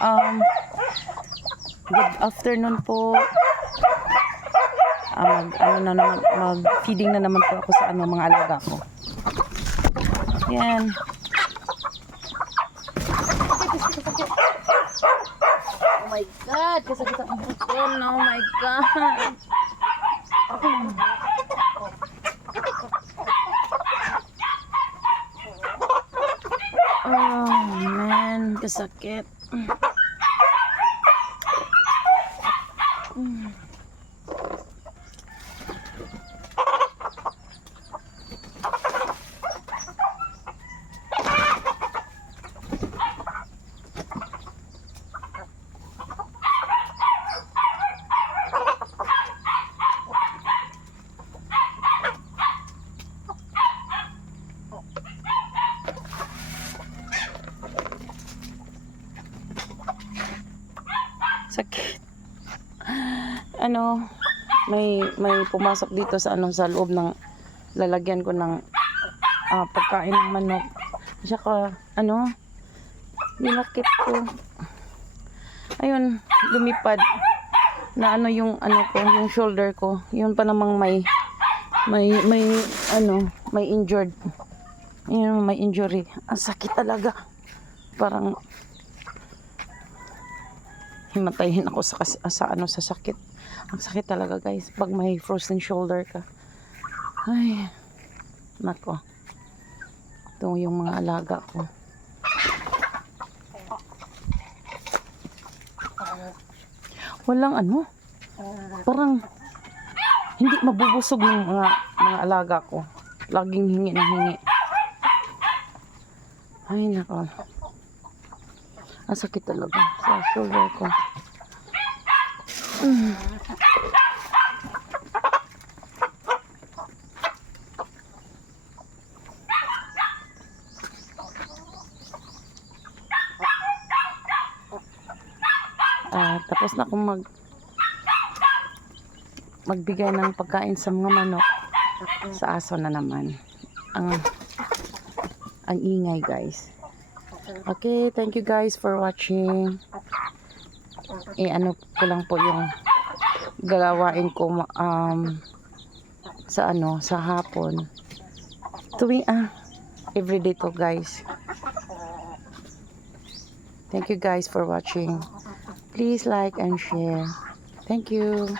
Good afternoon po. Mag-feeding na naman po ako sa mga alaga ko. Yan. Oh my God! Kasakit ang puton. Oh my God! Oh man, kasakit. Sakit. May pumasok dito sa sa loob ng lalagyan ko ng pagkain ng manok. Saka nilakip ko. Ayun, lumipad na yung yung shoulder ko. Yun pa namang may injured. Yun, may injury. Ang sakit talaga. Parang himatayin ako sa sakit. Ang sakit talaga, guys, pag may frozen shoulder ka. Ay, nako. Ito yung mga alaga ko. Walang parang hindi mabubusog yung mga alaga ko. Laging hingi na hingi. Ay, nako. Ang sakit talaga sa shoulder ko. Tapos na akong magbigay ng pagkain sa mga manok. Sa aso na naman. Ang ingay, guys. Okay, thank you guys for watching. Ko lang po yung gagawain ko sa hapon. Everyday to, guys. Thank you guys for watching. Please like and share. Thank you.